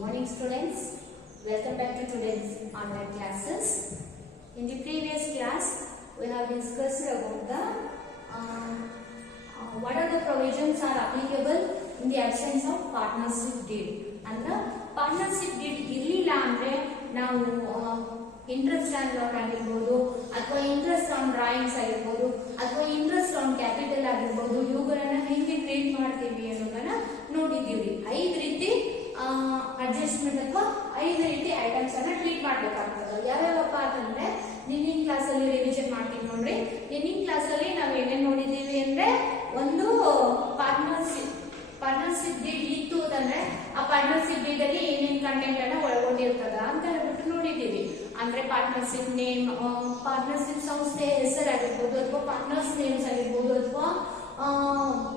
morning students, welcome back to today's online classes. In the previous class we have discussed about the what are the provisions are applicable in the absence of partnership deed. ಅಂದ್ರೆ partnership deed ಇರಲಿಲ್ಲ ಅಂದ್ರೆ ನಾವು interest on loan ಆಗಿರ್ಬೋದು ಅಥವಾ interest on drawings ಆಗಿರ್ಬೋದು ಅಥವಾ interest on capital ಆಗಿರ್ಬೋದು ಇವುಗಳನ್ನ ಹೇಗೆ ಟ್ರೀಟ್ ಮಾಡ್ತೀವಿ ಅನ್ನೋದನ್ನ ನೋಡಿದ್ದೀವಿ. 5 ರೀತಿ ಅಡ್ಜಸ್ಟ್ಮೆಂಟ್ ಅಥವಾ 5 ರೀತಿ ಐಟಮ್ಸ್ ಅನ್ನ ಟ್ರೀಟ್ ಮಾಡ್ಬೇಕಾಗ್ತದೆ. ಯಾವ್ಯಾವಪ್ಪ ಅಂತಂದ್ರೆ ನಿನ್ನಿನ ಕ್ಲಾಸ್ ಅಲ್ಲಿ ರಿವಿಷನ್ ಮಾಡ್ತೀವಿ ನೋಡ್ರಿ. ನಿನ್ನಿನ ಕ್ಲಾಸ್ ಅಲ್ಲಿ ನಾವು ಏನೇನ್ ನೋಡಿದೀವಿ ಅಂದ್ರೆ ಒಂದು ಪಾರ್ಟ್ನರ್ಶಿಪ್ ಡೀಡ್ ಇತ್ತು ಅಂತಂದ್ರೆ ಆ ಪಾರ್ಟ್ನರ್ಶಿಪ್ ಡೀಡ್ ಅಲ್ಲಿ ಏನೇನ್ ಕಂಟೆಂಟ್ ಅನ್ನ ಒಳಗೊಂಡಿರ್ತದ ಅಂತ ಹೇಳ್ಬಿಟ್ಟು ನೋಡಿದೀವಿ. ಅಂದ್ರೆ ಪಾರ್ಟ್ನರ್ಶಿಪ್ ನೇಮ್, ಪಾರ್ಟ್ನರ್ಶಿಪ್ ಸಂಸ್ಥೆ ಹೆಸರಾಗಿರ್ಬೋದು ಅಥವಾ ಪಾರ್ಟ್ನರ್ಸ್ ನೇಮ್ಸ್ ಆಗಿರ್ಬೋದು ಅಥವಾ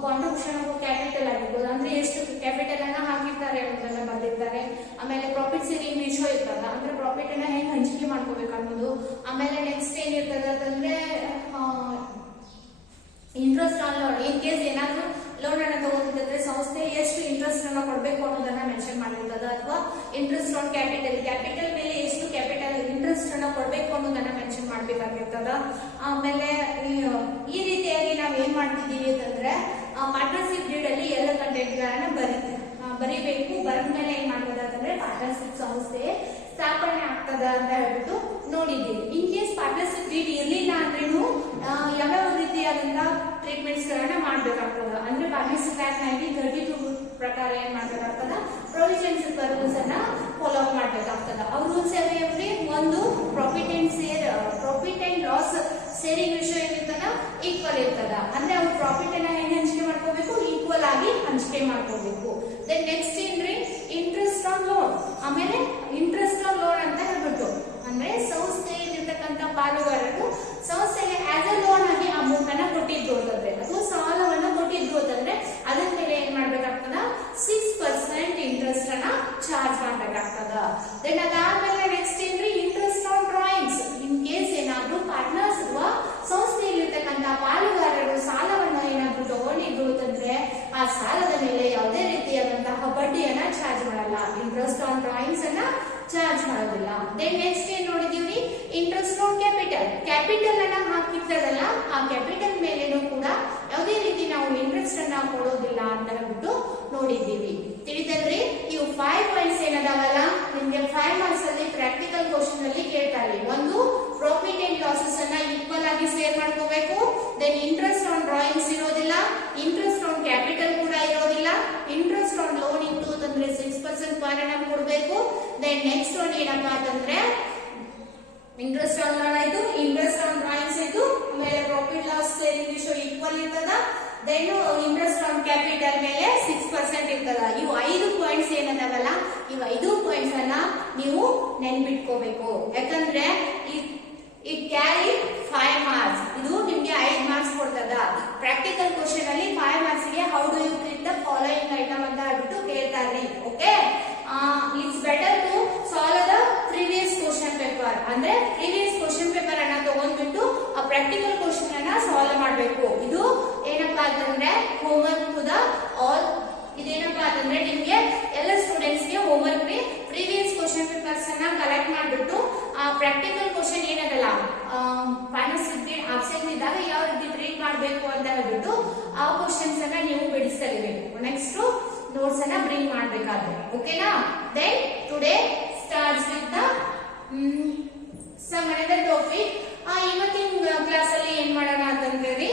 ಕಾಂಟ್ರಿಬ್ಯೂಷನ್ ಆಫ್ ಕ್ಯಾಪಿಟಲ್ ಆಗಿರ್ಬೋದು, ಅಂದ್ರೆ ಎಷ್ಟು ಕ್ಯಾಪಿಟಲ್ ಅನ್ನ ಹಾಕಿರ್ತಾರೆ ಅನ್ನೋದನ್ನ ಬರ್ದಿರ್ತಾರೆ. ಆಮೇಲೆ ಪ್ರಾಫಿಟ್ ಶೇರಿಂಗ್ ರೇಷಿಯೋ ಇರ್ತದ, ಅಂದ್ರೆ ಪ್ರಾಫಿಟ್ ಅನ್ನ ಹೆಂಗ್ ಹಂಚಿಕೆ ಮಾಡ್ಕೋಬೇಕು ಅನ್ನೋದು. ಆಮೇಲೆ ನೆಕ್ಸ್ಟ್ ಏನಿರ್ತದ ಅಂತಂದ್ರೆ interest on loan. In case ಏನಾದ್ರು ಲೋನ್ ಅನ್ನ ತಗೋತಿದ್ರೆ ಸಂಸ್ಥೆ ಎಷ್ಟು ಇಂಟ್ರೆಸ್ಟ್ ಅನ್ನ ಕೊಡ್ಬೇಕು ಅನ್ನೋದನ್ನ ಮೆನ್ಷನ್ ಮಾಡಿರ್ತದ. ಅಥವಾ ಇಂಟ್ರೆಸ್ಟ್ ಆನ್ ಕ್ಯಾಪಿಟಲ್ ಮೇಲೆ ಎಷ್ಟು ಕ್ಯಾಪಿಟಲ್ ಇಂಟ್ರೆಸ್ಟ್ ಅನ್ನ ಕೊಡ್ಬೇಕು ಅನ್ನೋದನ್ನ ಮೆನ್ಷನ್ ಮಾಡ್ಬೇಕಾಗಿರ್ತದ. ಆಮೇಲೆ ಈ ರೀತಿಯಾಗಿ ನಾವ್ ಏನ್ ಮಾಡ್ತಿದೀವಿ ಅಂತಂದ್ರೆ ಪಾರ್ಟ್ನರ್ಶಿಪ್ ಡೀಡ್ ಅಲ್ಲಿ ಎಲ್ಲ ಕಂಟೆಂಟ್ ಗಳನ್ನ ಬರೀಬೇಕು. ಬರೆದ್ಮೇಲೆ ಏನ್ ಮಾಡ್ತದ ಅಂತಂದ್ರೆ ಪಾರ್ಟ್ನರ್ಶಿಪ್ ಸಂಸ್ಥೆ ಸ್ಥಾಪನೆ ಆಗ್ತದ ಅಂತ ಹೇಳ್ಬಿಟ್ಟು ನೋಡಿದ್ದೀವಿ. ಇನ್ ಕೇಸ್ ಪಾರ್ಟ್ನರ್ಶಿಪ್ ಡೀಡ್ ಇರ್ಲಿಲ್ಲ ಅಂದ್ರೇನು ಯಾವ್ಯಾವ ರೀತಿಯಾದಂತಹ ಟ್ರೀಟ್ಮೆಂಟ್ಸ್ ಗಳನ್ನ ಮಾಡ್ಬೇಕಾಗ್ತದ. ಅಂದ್ರೆ ಪಾರ್ಟ್ನರ್ಶಿಪ್ ಆಕ್ಟ್ 1932 ಪ್ರಕಾರ ಏನ್ ಮಾಡ್ಬೇಕಾಗ್ತದ, ಪ್ರೊವಿಷನ್ಸ್ ರೂಲ್ಸ್ ಅನ್ನ ಫಾಲೋ ಅಪ್ ಮಾಡ್ಬೇಕಾಗ್ತದ. ಅವ್ರ ರೂಲ್ಸ್ ಯಾವ್ಯಾವ್ರಿ? ಒಂದು profit and loss sharing ratio ಏನಿರ್ತದ ಈಕ್ವಲ್ ಇರ್ತದ. ಅಂದ್ರೆ ಅವ್ರ ಪ್ರಾಫಿಟ್ ಅನ್ನ ಹೆಂಗ್ ಹಂಚಿಕೆ ಮಾಡ್ಕೋಬೇಕು, ಈಕ್ವಲ್ ಆಗಿ ಹಂಚಿಕೆ ಮಾಡ್ಕೋಬೇಕು. ದೆನ್ ನೆಕ್ಸ್ಟ್ ಏನ್ರಿ, ಇಂಟ್ರೆಸ್ಟ್ ಆನ್ ಲೋನ್. ಆಮೇಲೆ ಇಂಟ್ರೆಸ್ಟ್ ಆನ್ ಲೋನ್ ಅಂತ ಹೇಳ್ಬಿಟ್ಟು ಅಂದ್ರೆ ಸಂಸ್ಥೆಯಲ್ಲಿರ್ತಕ್ಕಂಥ ಪಾಲುಗಾರರು ಸಂಸ್ಥೆಗೆ ಆಸ್ ಅ ಲೋನ್ ಆಗಿ ಅಮೌಂಟ್ ಅನ್ನ ಕೊಟ್ಟಿದ್ರು ಅಂತಂದ್ರೆ ಅಥವಾ ಸಾಲವನ್ನ ಕೊಟ್ಟಿದ್ರು ಅಂತಂದ್ರೆ ಅದರ ಮೇಲೆ ಏನ್ ಮಾಡ್ಬೇಕಾಗ್ತದ, 6% ಇಂಟ್ರೆಸ್ಟ್ ಅನ್ನ ಚಾರ್ಜ್ ಮಾಡ್ಬೇಕಾಗ್ತದ. ದೆನ್ ಅದಾದ್ಮೇಲೆ ನೆಕ್ಸ್ಟ್ ಏನ್ರಿ, interest on drawings. In case ಏನಾದ್ರು ಪಾರ್ಟ್ನರ್ಸ್ ಅಥವಾ ಸಂಸ್ಥೆಯಲ್ಲಿರ್ತಕ್ಕಂಥ ಪಾಲುಗಾರರು ಸಾಲವನ್ನ ಏನಾದ್ರು ತಗೊಂಡಿದ್ರು ಅಂತಂದ್ರೆ ಆ ಸಾಲದ ಮೇಲೆ ಯಾವುದೇ ರೀತಿಯಾದಂತಹ ಬಡ್ಡಿಯನ್ನ ಚಾರ್ಜ್ ಮಾಡಲ್ಲ, ಇಂಟ್ರೆಸ್ಟ್ ಆನ್ ಡ್ರಾಯಿಂಗ್ಸ್ ಅನ್ನ ಚಾರ್ಜ್ ಮಾಡೋದಿಲ್ಲ. ದೆನ್ ನೆಕ್ಸ್ಟ್ ಏನ್ ನೋಡಿದೀವಿ, ಇಂಟ್ರೆಸ್ಟ್ ಆನ್ ಕ್ಯಾಪಿಟಲ್ ಅನ್ನ ಹಾಕಿರ್ತಾರಲ್ಲ ಆ ಕ್ಯಾಪಿಟಲ್ ಮೇಲೇನೂ ಕೂಡ ಯಾವುದೇ ರೀತಿ ನಾವು ಇಂಟ್ರೆಸ್ಟ್ ಅನ್ನ ಕೊಡೋದಿಲ್ಲ ಅಂತ ಹೇಳ್ಬಿಟ್ಟು ನೋಡಿದ್ದೀವಿ. ತಿಳಿತಲ್ರಿ? ಇವು 5 ಪಾಯಿಂಟ್ಸ್ ಏನದಾವಲ್ಲ ನಿಮ್ಗೆ 5 ಮಾರ್ಕ್ಸ್ ಅಲ್ಲಿ ಪ್ರಾಕ್ಟಿಕಲ್ ಕ್ವಶನ್ ಅಲ್ಲಿ ಕೇಳ್ತಾರೆ. ಒಂದು, ಪ್ರಾಫಿಟ್ ಅಂಡ್ ಲಾಸಸ್ ಅನ್ನ ಈಕ್ವಲ್ ಆಗಿ ಶೇರ್ ಮಾಡ್ಕೋಬೇಕು. ದೆನ್ ಇಂಟ್ರೆಸ್ಟ್ ಆನ್ ಡ್ರಾಯಿಂಗ್ಸ್ ಇರೋದಿಲ್ಲ, ಇಂಟ್ರೆಸ್ಟ್ ಆನ್ ಕ್ಯಾಪಿಟಲ್ ಕೂಡ ಇರೋದಿಲ್ಲ. ಇಂಟ್ರೆಸ್ಟ್ ಆನ್ ಲೋನ್ ಇತ್ತು ಅಂತಂದ್ರೆ 6% ಪರ್ annum ಕೊಡಬೇಕು. ದೆನ್ ನೆಕ್ಸ್ಟ್ ಒನ್ ಏನಪ್ಪಾ ಅಂತಂದ್ರೆ ಇಂಟ್ರೆಸ್ಟ್ ಆನ್ ಲೋನ್ ಆಯ್ತು, ಇಂಟ್ರೆಸ್ಟ್ ಆನ್ ಡ್ರಾಯಿಂಗ್ಸ್ ಆಯ್ತು, ಆಮೇಲೆ profit loss sharing ratio equal ಇರ್ತದ. ದೆನ್ ಇಂಟ್ರೆಸ್ಟ್ ಆನ್ ಕ್ಯಾಪಿಟಲ್ ಮೇಲೆ 6% ಇರ್ತದ. ಇವು 5 ಪಾಯಿಂಟ್ಸ್ ಏನದಾವಲ್ಲ ಇವು 5 ಪಾಯಿಂಟ್ಸ್ ಅನ್ನ ನೀವು ನೆನ್ಪಿಟ್ಕೋಬೇಕು. ಯಾಕಂದ್ರೆ ಇಟ್ ಕ್ಯಾರಿ 5 ಮಾರ್ಕ್ಸ್. ಇದು ನಿಮ್ಗೆ 5 ಮಾರ್ಕ್ಸ್ ಕೊಡ್ತದ. ಪ್ರಾಕ್ಟಿಕಲ್ ಕ್ವಶನ್ ಅಲ್ಲಿ 5 ಮಾರ್ಕ್ಸ್ ಗೆ how do you treat the following item ಅಂತ ಹೇಳ್ಬಿಟ್ಟು ಕೇಳ್ತಾರ್ರಿ. Okay, it's better to solve the previous question paper. ಅಂದ್ರೆ ಪ್ರೀವಿಯಸ್ ಕ್ವಶನ್ ಪೇಪರ್ ಅನ್ನ ತಗೊಂಡ್ಬಿಟ್ಟು ಆ ಪ್ರಾಕ್ಟಿಕಲ್ ಕ್ವಶನ್ ಅನ್ನ ಸಾಲ್ವ್ ಮಾಡಬೇಕು. ಇದು ಏನಪ್ಪಾ ಅಂತಂದ್ರೆ ಹೋಮ್ವರ್ಕ್ ಟು ದ ಆಲ್. ಇದೇನಪ್ಪಾ ಅಂತಂದ್ರೆ ನಿಮ್ಗೆ ಎಲ್ಲ ಸ್ಟೂಡೆಂಟ್ಸ್ ಗೆ ಹೋಮ್ವರ್ಕ್ ರೀ. ಪ್ರೀವಿಯಸ್ ಕ್ವಶನ್ ಪೇಪರ್ಸ್ ಅನ್ನ ಕಲೆಕ್ಟ್ ಮಾಡ್ಬಿಟ್ಟು ಆ ಪ್ರಾಕ್ಟಿಕಲ್ ಕ್ವಶನ್ ಏನದಲ್ಲ ಪಾರ್ಟ್ನರ್ಶಿಪ್ ಡೀಡ್ ಆಬ್ಸೆಂಟ್ ಇದ್ದಾಗ ಯಾವ ರೀತಿ ಟ್ರೀಟ್ ಮಾಡಬೇಕು ಅಂತ ಹೇಳ್ಬಿಟ್ಟು ಆ ಕ್ವಶನ್ಸ್ ಅನ್ನ ನೀವು ಬಿಡಿಸಲೇಬೇಕು. ನೆಕ್ಸ್ಟ್ ನೋಟ್ಸ್ ಅನ್ನ ಬ್ರಿಂಗ್ ಮಾಡ್ಬೇಕಾದ್ರೆ. ಓಕೆನಾ? Then today starts with the sum another topic. ಇವತ್ತಿನ ಕ್ಲಾಸ್ ಅಲ್ಲಿ ಏನ್ ಮಾಡೋಣ ಅಂತಂದ್ರೆ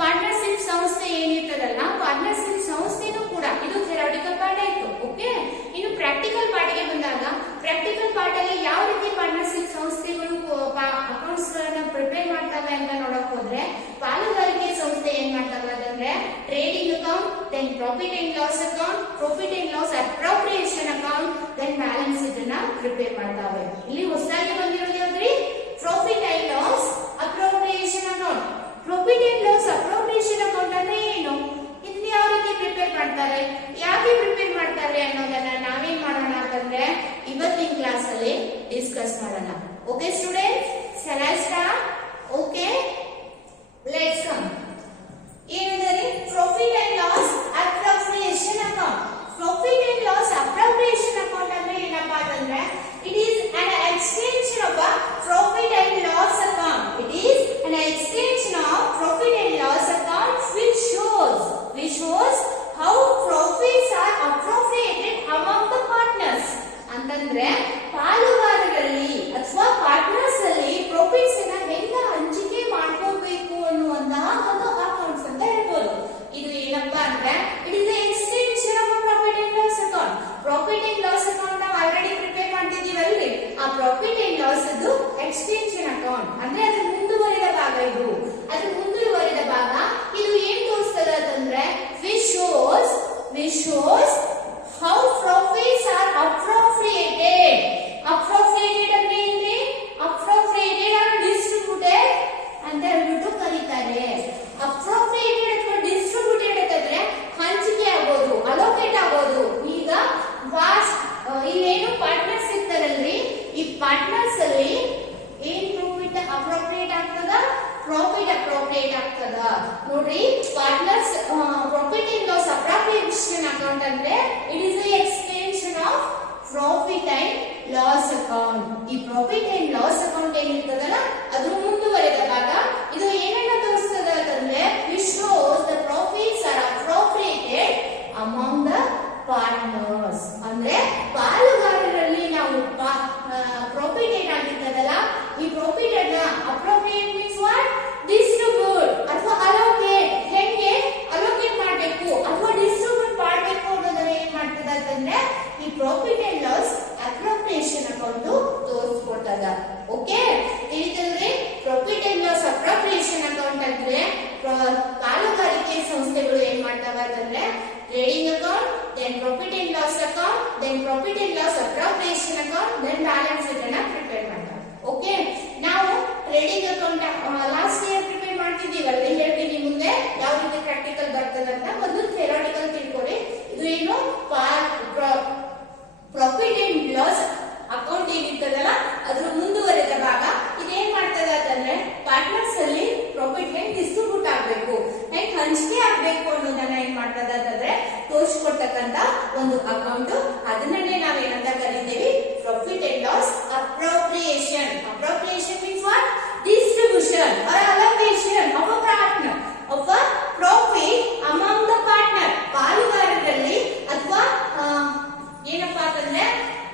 ಪಾರ್ಟ್ನರ್ಶಿಪ್ ಸಂಸ್ಥೆ ಏನಿರ್ತದಲ್ಲ ಪಾರ್ಟ್ನರ್ಶಿಪ್ ಸಂಸ್ಥೆನೂ ಕೂಡ ಇದು ಥಿಯರಿಟಿಕಲ್ ಪಾರ್ಟ್ ಆಯ್ತು. ಓಕೆ, ಇನ್ನು ಪ್ರಾಕ್ಟಿಕಲ್ ಪಾರ್ಟ್ ಗೆ ಬಂದಾಗ ಪ್ರಾಕ್ಟಿಕಲ್ ಪಾರ್ಟ್ ಅಲ್ಲಿ ಯಾವ ರೀತಿ ಪಾರ್ಟ್ನರ್ಶಿಪ್ ಸಂಸ್ಥೆಗಳು ಅಕೌಂಟ್ಸ್ ಗಳನ್ನ ಪ್ರಿಪೇರ್ ಮಾಡ್ತವೆ ಅಂತ ನೋಡಕ್ ಹೋದ್ರೆ ಪಾಲುಗಾರಿಕೆ ಸಂಸ್ಥೆ ಏನ್ ಮಾಡ್ತವೆ ಅಂತಂದ್ರೆ trading account, then profit and loss account, profit and loss appropriation account, then balance sheet ಅನ್ನ ಪ್ರಿಪೇರ್ ಮಾಡ್ತಾವೆ. ಇಲ್ಲಿ ಹೊಸದಾಗಿ ಬಂದಿರೋದು ಯಾವ್ದ್ರಿ? Profit and loss appropriation account. Profit and loss appropriation account ಅಂದ್ರೆ ಏನು, ಇದನ್ನ ಯಾವ ರೀತಿ ಪ್ರಿಪೇರ್ ಮಾಡ್ತಾರೆ, ಯಾಕೆ ಪ್ರಿಪೇರ್ ಮಾಡ್ತಾರೆ ಅನ್ನೋದನ್ನ ನಾವೇನ್ ಮಾಡೋಣ ಅಂತಂದ್ರೆ ಇವತ್ತಿನ ಕ್ಲಾಸ್ ಅಲ್ಲಿ ಡಿಸ್ಕಸ್ ಮಾಡೋಣ. Okay students, shall I start? Okay, let's come. ಏನಂದ್ರೆ profit and loss appropriation account. Profit and loss appropriation account which shows how profits are appropriated. Appropriated ಅಂದ್ರೆ ಏನ್ರಿ? Appropriated or distributed ಅಂತ ಹೇಳ್ಬಿಟ್ಟು ಕರೀತಾರೆ. Appropriated ಅಥವಾ distributed ಅಂತಂದ್ರೆ ಹಂಚಿಕೆ ಆಗೋದು, ಅಲೋಕೇಟ್ ಆಗೋದು. ಈಗ ಇಲ್ಲೇನು ಪಾರ್ಟ್ನರ್ಸ್ ಇರ್ತಾರಲ್ರಿ, ಈ ಪಾರ್ಟ್ನರ್ಸ್ ಅಲ್ಲಿ ಏನ್ ಪ್ರಾಫಿಟ್ ಅಪ್ರೋಪ್ರಿಯೇಟ್ ಆಗ್ತದ, ಪ್ರಾಫಿಟ್ ಅಪ್ರೋಪ್ರಿಯೇಟ್ ಆಗ್ತದ. ನೋಡ್ರಿ, partners profit and loss appropriation account ಅಂದ್ರೆ it is the extension of profit and loss account. ಈ ಪ್ರಾಫಿಟ್ ಅಂಡ್ ಲಾಸ್ ಅಕೌಂಟ್ ಏನಿರ್ತದಲ್ಲ ಅದ್ರ ಮುಂದುವರೆದ ಭಾಗ. ಇದು ಏನನ್ನ ತೋರಿಸ್ತದ ಅಂತಂದ್ರೆ which shows the profits are appropriated among the partners. ಅಂದ್ರೆ ಪಾಲುಗಾರರಲ್ಲಿ ನಾವು ಪ್ರಾಫಿಟ್ ಏನಾಗಿರ್ತದಲ್ಲ, ಈ ಪ್ರಾಫಿಟ್ ಅನ್ನ ಅಪ್ರೋಪ್ರಿಯೇಟ್ ಮೀನ್ಸ್ ವಾಟ್, ಡಿಸ್ಟ್ರಿಬ್ಯೂಟ್ ಅಥವಾ ಅಲೋಕೇಟ್. ಹೆಂಗೆ ಅಲೋಕೇಟ್ ಮಾಡಬೇಕು ಅಥವಾ ಡಿಸ್ಟ್ರಿಬ್ಯೂಟ್ ಮಾಡಬೇಕು ಅನ್ನೋದನ್ನ ಏನ್ ಮಾಡ್ತದ ಅಂತಂದ್ರೆ ಈ profit and loss appropriation account ತೋರಿಸ್ಕೊಡ್ತದ. ಓಕೆ, ತಿಳಿತಂದ್ರೆ profit and loss appropriation account ಅಂದ್ರೆ ಪಾಲುಗಾರಿಕೆ ಸಂಸ್ಥೆಗಳು ಏನ್ ಮಾಡ್ತಾವ ಅಂತಂದ್ರೆ trading account, then profit and loss account, then profit and loss appropriation account, then balance sheet ಅನ್ನ ಪ್ರಿಪೇರ್ ಮಾಡ್ತಾರೆ. ಓಕೆ, ನಾವು trading account last year prepare ಮಾಡ್ತಿದ್ದೀವಲ್ಲ, ಹೇಳ್ತೀನಿ ಮುಂದೆ ಯಾವ ರೀತಿ ಪ್ರಾಕ್ಟಿಕಲ್ ಬರ್ತದೆ ಅಂತ. ಮೊದಲು ಥಿಯರಾಟಿಕಲ್ ತಿಳ್ಕೊಳ್ಳಿ. ಇದು ಏನು ಪ್ರಾಫಿಟ್ ಅಂಡ್ ಲಾಸ್ ಅಕೌಂಟ್ ಏನಿರ್ತದಲ್ಲ ಅದ್ರ ಮುಂದುವರೆದ ಭಾಗ. ಇದೇನ್ ಮಾಡ್ತದ ಅಂತಂದ್ರೆ ಪಾರ್ಟ್ನರ್ಸ್ ಅಲ್ಲಿ ಪ್ರಾಫಿಟ್ ಹೆಂಗ್ ಡಿಸ್ಟ್ರಿಬ್ಯೂಟ್ ಆಗ್ಬೇಕು, ಹೆಂಗ್ ಹಂಚಿಕೆ ಆಗ್ಬೇಕು ಅನ್ನೋದನ್ನ ಏನ್ ಮಾಡ್ತದ ಅಂತಂದ್ರೆ ತೋರಿಸ್ಕೊಡ್ತಕ್ಕಂತ ಒಂದು ಅಕೌಂಟ್. ಅದನ್ನೇ ನಾವೇನಂತ ಕರಿತೀವಿ, profit and loss appropriation. Appropriation means what, distribution or allocation of a partner of a profit among the partner. ಪಾಲುಗಾರರಲ್ಲಿ ಅಥವಾ ಏನಪ್ಪಾ ಅಂತಂದ್ರೆ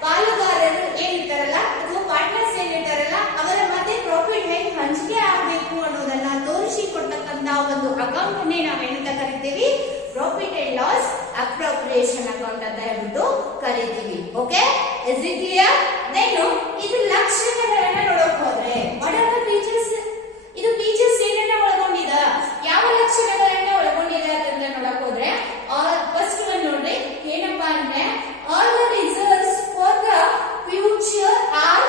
ಪಾಲುಗಾರರು ಏನಿರ್ತಾರಲ್ಲ ಅಥವಾ ಪಾರ್ಟ್ನರ್ಸ್ ಏನಿರ್ತಾರಲ್ಲ ಅವರ ಮಧ್ಯೆ ಪ್ರಾಫಿಟ್ ಹೇಗೆ ಹಂಚಿಕೆ ಆಗಬೇಕು ಅನ್ನೋದನ್ನ ತೋರಿಸಿಕೊಡ್ತಕ್ಕಂತ ಒಂದು ಅಕೌಂಟ್ ಅನ್ನೇ ನಾವೇನಂತ ಕರಿತೀವಿ, profit and loss appropriation account ಅಂತ ಹೇಳ್ಬಿಟ್ಟು ಕರಿತೀವಿ. Okay, is it clear? Then ಇದು ಲಕ್ಷಣಗಳನ್ನ ನೋಡೋಕೆ ಹೋದ್ರೆ ವಾಟ್ ಆರ್ ದ ಫೀಚರ್ಸ್, ಇದು ಫೀಚರ್ಸ್ ಏನನ್ನ ಒಳಗೊಂಡಿದ, ಯಾವ ಲಕ್ಷಣಗಳನ್ನ ಒಳಗೊಂಡಿದೆ ಅಂತಂದ್ರೆ ನೋಡಕ್ ಹೋದ್ರೆ ಫಸ್ಟ್ ಒನ್ ನೋಡ್ರಿ, ಏನಪ್ಪಾ ಅಂದ್ರೆ all the reserves for the future are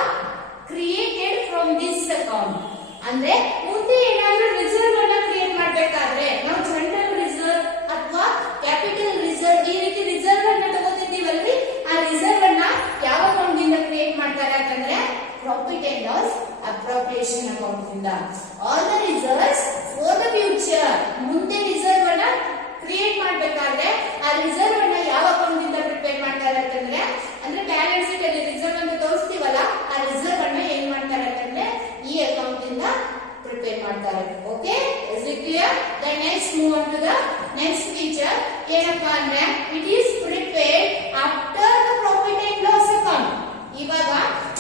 created from this account. ಅಂದ್ರೆ ಮುಂದೆ ಏನಾದ್ರೂ ರಿಸರ್ವ್ ಅನ್ನ ಕ್ರಿಯೇಟ್ ಮಾಡಬೇಕಾದ್ರೆ ನಾವು ಜನರಲ್ ರಿಸರ್ವ್ ಅಥವಾ ಕ್ಯಾಪಿಟಲ್ ರಿಸರ್ವ್ ಈ ರೀತಿ ರಿಸರ್ವ್ ಅನ್ನ ತಗೋತಿದ್ದೀವಲ್ರಿ, ಆ ರಿಸರ್ವ್ ಅನ್ನ ಯಾವ ಅಕೌಂಟ್ ಇಂದ ಕ್ರಿಯೇಟ್ ಮಾಡ್ತಾರೆ ಅಂತಂದ್ರೆ profit and loss appropriation account ಇಂದ. All the reserves for the future, ಮುಂದೆ ರಿಸರ್ವ್ ಅನ್ನ ಕ್ರಿಯೇಟ್ ಮಾಡಬೇಕಾದ್ರೆ ಆ ರಿಸರ್ವ್ ಅನ್ನ ಯಾವ ಅಕೌಂಟ್ ಇಂದ ಪ್ರಿಪೇರ್ ಮಾಡ್ತಾರೆ ಅಂತಂದ್ರೆ, ಅಂದ್ರೆ ಬ್ಯಾಲೆನ್ಸ್ ಶೀಟ್ ಅಲ್ಲಿ ರಿಸರ್ವ್ ಅಂತ ತೋರಿಸ್ತೀವಲ್ಲ ಆ ರಿಸರ್ವ್ ಅನ್ನ ಏನ್ ಮಾಡ್ತಾರೆ ಅಂತಂದ್ರೆ ಈ ಅಕೌಂಟ್ ಇಂದ ಪ್ರಿಪೇರ್ ಮಾಡ್ತಾರೆ. Okay, is it clear? Then next move on to the next feature. ಏನಪ್ಪಾ ಅಂದ್ರೆ it is prepared after the profit and loss account. ಇವಾಗ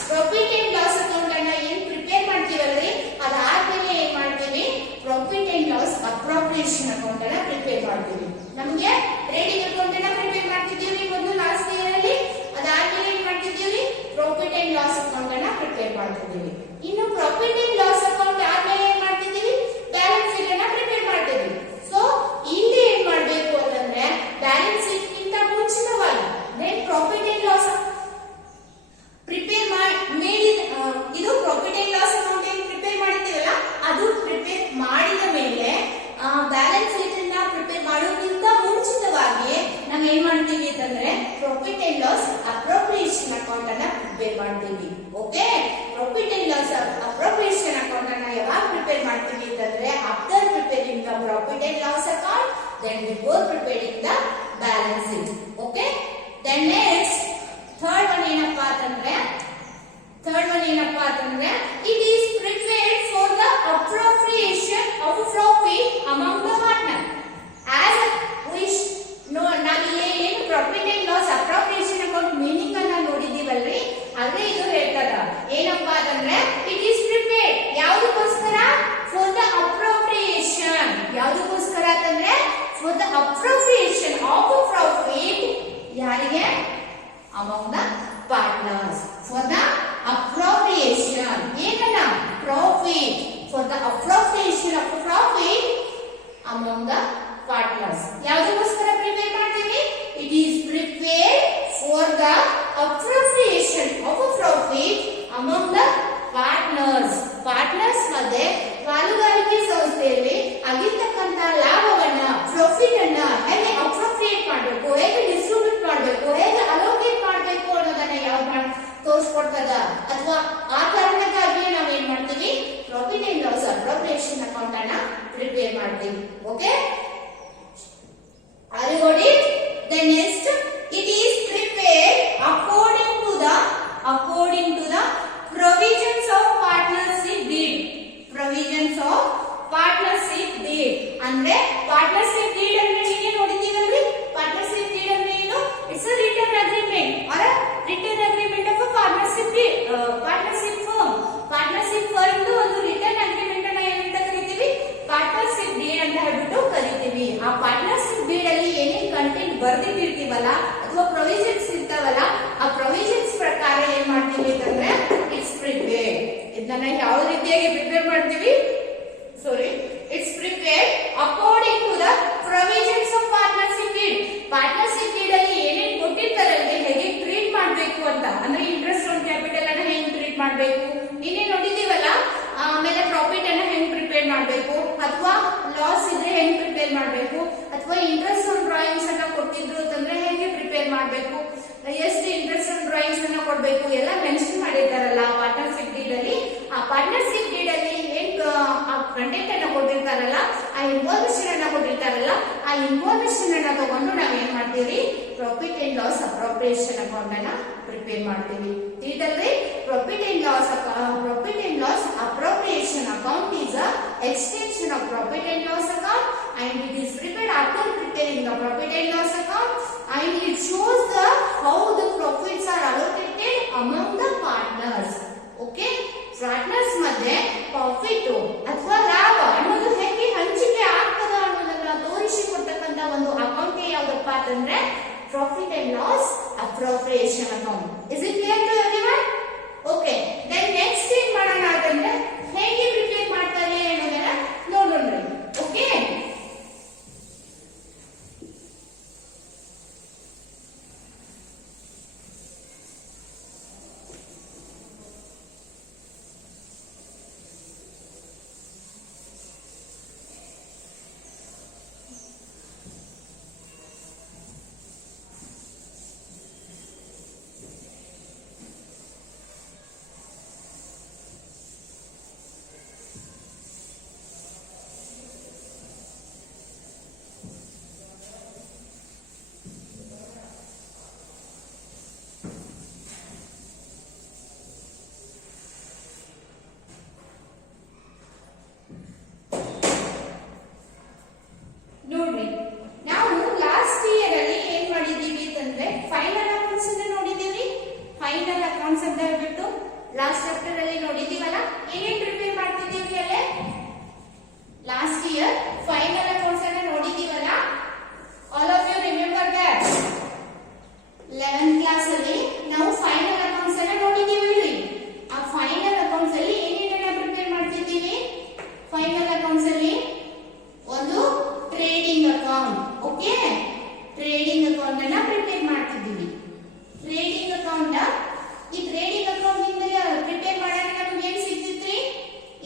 ಪ್ರಾಫಿಟ್ ಅಂಡ್ ಲಾಸ್ ಅಕೌಂಟ್ ಅನ್ನ ಏನ್ ಪ್ರಿಪೇರ್ ಮಾಡ್ತೀವಲ್ರಿ ಅದಾದ್ಮೇಲೆ ಏನ್ ಮಾಡ್ತೀವಿ, profit and loss appropriation account ಅನ್ನ ಪ್ರಿಪೇರ್ ಮಾಡ್ತೀವಿ. ನಮಗೆ ಟ್ರೇಡಿಂಗ್ ಅಕೌಂಟ್ ಅನ್ನ ಪ್ರಿಪೇರ್ ಮಾಡ್ತಿದ್ದೀವಿ ಮೊದಲು ಲಾಸ್ಟ್ ಇಯರ್ ಅಲ್ಲಿ, ಅದಾದ್ಮೇಲೆ ಏನ್ ಮಾಡ್ತಿದ್ದೀವಿ, ಪ್ರಾಫಿಟ್ ಅಂಡ್ ಲಾಸ್ ಅಕೌಂಟ್ ಅನ್ನ ಪ್ರಿಪೇರ್ ಮಾಡ್ತಿದ್ದೀವಿ. ಇನ್ನು ಪ್ರಾಫಿಟ್ ಅಂಡ್ ಲಾಸ್ ಅಕೌಂಟ್ ಆದ್ಮೇಲೆ ಏನ್ ಮಾಡ್ತಿದ್ದೀವಿ, ಬ್ಯಾಲೆನ್ಸ್ ಶೀಟ್ ಅನ್ನ ಪ್ರಿಪೇರ್ ಮಾಡ್ತೀವಿ. ಸೊ ಇಲ್ಲಿ ಏನ್ ಮಾಡ್ಬೇಕು ಅಂತಂದ್ರೆ ಬ್ಯಾಲೆನ್ಸ್ ಶೀಟ್ ಗಿಂತ ಮುಂಚಿತವಾಗಿ then profit and loss prepare ಮಾಡಿದ ಇದು ಪ್ರಾಫಿಟ್ ಅಂಡ್ ಲಾಸ್ ಅಕೌಂಟ್ ಏನ್ ಪ್ರಿಪೇರ್ ಮಾಡಿದ್ದೀವಲ್ಲ ಅದು ಪ್ರಿಪೇರ್ ಮಾಡಿದ ಮೇಲೆ ಬ್ಯಾಲೆನ್ಸ್ ಶೀಟ್ ಅನ್ನ ಪ್ರಿಪೇರ್ ಮಾಡೋಕ್ಕಿಂತ ಮುಂಚಿತವಾಗಿ ನಾವು ಏನ್ ಮಾಡ್ತೀವಿ ಅಂತಂದ್ರೆ profit and loss appropriation account ಅನ್ನ ಪ್ರಿಪೇರ್ ಮಾಡ್ತೀವಿ. Okay, profit and loss appropriation account ಅನ್ನ ಯಾವಾಗ ಪ್ರಿಪೇರ್ ಮಾಡ್ತೀವಿ ಅಂತಂದ್ರೆ after preparing the profit and loss account, then before preparing the balance sheet. Okay, then next third one ಏನಪ್ಪಾ ಅಂತಂದ್ರೆ it is prepared for the appropriation of profit among the partner. As wish ನಾವಿಲ್ಲಿ ಏನು profit and loss appropriation account meaning ಅನ್ನ ನೋಡಿದೀವಲ್ರಿ, ಅದೇ ಇದು ಹೇಳ್ತದ. ಏನಪ್ಪಾ ಅಂತಂದ್ರೆ ಇಟ್ ಈಸ್ ಪ್ರಿಪೇರ್ಡ್ ಯಾವುದಕ್ಕೋಸ್ಕರ, ಫಾರ್ ದ ಅಪ್ರೋಪ್ರಿಯೇಷನ್. ಯಾವುದಕ್ಕೋಸ್ಕರ ಅಂತಂದ್ರೆ ಫಾರ್ ದ ಅಪ್ರೋಪ್ರಿಯೇಷನ್ ಬರೀತಿರ್ತೀವಲ್ಲ ಅಥವಾ ಪ್ರೊವಿಷನ್ಸ್ ಇರ್ತಾವಲ್ಲ ಆ ಪ್ರೊವಿಷನ್ಸ್ ಪ್ರಕಾರ ಏನ್ ಮಾಡ್ತೀವಿ ಅಂತಂದ್ರೆ ಇಟ್ಸ್ ಪ್ರಿಪೇರ್ಡ್. ಇದನ್ನ ಯಾವ ರೀತಿಯಾಗಿ ಪ್ರಿಪೇರ್ ಮಾಡ್ತೀವಿ? Sorry, it's prepared according to the provisions of partnership deed. Partnership deed ಅಲ್ಲಿ ಏನೇನ್ ಕೊಟ್ಟಿರ್ತಾರಲ್ಲ ಹೇಗೆ ಟ್ರೀಟ್ ಮಾಡ್ಬೇಕು ಅಂತ, ಅಂದ್ರೆ ಇಂಟ್ರೆಸ್ಟ್ ಆನ್ ಕ್ಯಾಪಿಟಲ್ ಅನ್ನ ಹೆಂಗ್ ಟ್ರೀಟ್ ಮಾಡ್ಬೇಕು ಇನ್ನೇ ನೋಡಿದೀವಲ್ಲ. ಆಮೇಲೆ ಪ್ರಾಫಿಟ್ ಅನ್ನ ಹೆಂಗ್ ಪ್ರಿಪೇರ್ ಮಾಡ್ಬೇಕು, ಅಥವಾ ಲಾಸ್ ಇದ್ರೆ ಹೆಂಗ್ ಪ್ರಿಪೇರ್ ಮಾಡ್ಬೇಕು, ಅಥವಾ ಇಂಟ್ರೆಸ್ಟ್ ಆನ್ ಡ್ರಾಯಿಂಗ್ಸ್ ಅನ್ನ ಕೊಟ್ಟಿದ್ರು ಅಂತಂದ್ರೆ ಹೇಗೆ ಪ್ರಿಪೇರ್ ಮಾಡ್ಬೇಕು, ಎಷ್ಟು ಇಂಟ್ರೆಸ್ಟ್ ಆನ್ ಡ್ರಾಯಿಂಗ್ಸ್ ಅನ್ನ ಕೊಡ್ಬೇಕು ಎಲ್ಲ ಮೆನ್ಷನ್ ಮಾಡಿರ್ತಾರಲ್ಲ ಪಾರ್ಟ್ನರ್ಶಿಪ್ ಡೀಡ್ ಅಲ್ಲಿ. ಆ ಪಾರ್ಟ್ನರ್ಶಿಪ್ ಡೀಡ್ ಅಲ್ಲಿ ಏನ್ ಕಂಟೆಂಟ್ ಅನ್ನ ಕೊಟ್ಟಿರ್ತಾರಲ್ಲ, ಆ ಇನ್ಫಾರ್ಮೇಶನ್ ಅನ್ನ ಕೊಟ್ಟಿರ್ತಾರಲ್ಲ, ಆ ಇನ್ಫಾರ್ಮೇಶನ್ ಅನ್ನ ತಗೊಂಡು ನಾವ್ ಏನ್ ಮಾಡ್ತೀವಿ, profit and loss appropriation account ಅನ್ನ ಪ್ರಿಪೇರ್ ಮಾಡ್ತೀವಿ. ತಿಳಿತಲ್ರಿ? Profit and loss appropriation account is a extension of profit and loss account, and it is prepared after preparing the profit and loss account, and it shows the how the profits are allocated among the partners. Okay, partners ಮಧ್ಯೆ profit ಅಥವಾ ಲಾಭ ಅನ್ನೋದು ಹೇಗೆ ಹಂಚಿಕೆ ಆಗ್ತದ ಅನ್ನೋದನ್ನ ತೋರಿಸಿಕೊಡ್ತಕ್ಕಂತ ಒಂದು account ಯಾವ್ದಪ್ಪ ಅಂತಂದ್ರೆ profit and loss appropriation account. Is it clear to everyone? Okay, then next ಏನ್ ಮಾಡೋಣ ಅಂತಂದ್ರೆ ಹೇಗೆ ಪ್ರಿಪೇರ್ ಮಾಡ್ತಾರೆ ಅನ್ನೋದನ್ನ ನೋಡೋಣ. ಓಕೆ, ನೋಡ್ರಿ, ನಾವು ಲಾಸ್ಟ್ ಇಯರ್ ಅಲ್ಲಿ ಏನ್ ಮಾಡಿದೀವಿ ಅಂತಂದ್ರೆ ಫೈನಲ್ ಅಕೌಂಟ್ಸ್ ಅನ್ನ ನೋಡಿದೀವಿ. ಫೈನಲ್ ಅಕೌಂಟ್ಸ್ ಅಂತ ಹೇಳ್ಬಿಟ್ಟು ಲಾಸ್ಟ್ ಚಾಪ್ಟರ್ ಅಲ್ಲಿ ನೋಡಿದೀವಲ್ಲ, ಏನೇನ್ ಪ್ರಿಪೇರ್ ಮಾಡ್ತಿದ್ದೀವಿ ಅಲ್ಲೇ ಲಾಸ್ಟ್ ಇಯರ್ ಫೈನಲ್ ಅಕೌಂಟ್ಸ್ ಅನ್ನ ನೋಡಿದೀವಲ್ಲ. All of you remember that 11th class ಅಲ್ಲಿ ನಾವು ಫೈನಲ್ ಅಕೌಂಟ್ಸ್ ಅನ್ನ ನೋಡಿದೀವಿ. ಆ ಫೈನಲ್ ಅಕೌಂಟ್ಸ್ ಅಲ್ಲಿ ಏನೇನನ್ನ ಪ್ರಿಪೇರ್ ಮಾಡ್ತಿದ್ದೀವಿ? ಫೈನಲ್ ಅಕೌಂಟ್ಸ್ ಅಲ್ಲಿ ಒಂದು trading account. Okay, trading account ಅನ್ನ ಪ್ರಿಪೇರ್ ಮಾಡ್ತಿದ್ದೀವಿ. ಟ್ರೇಡಿಂಗ್ ಅಕೌಂಟ್, ಈ ಟ್ರೇಡಿಂಗ್ ಅಕೌಂಟ್ ಇಂದ ಪ್ರಿಪೇರ್ ಮಾಡಾಗ ನಮ್ಗೆ ಏನ್ ಸಿಗ್ತಿತ್ರಿ?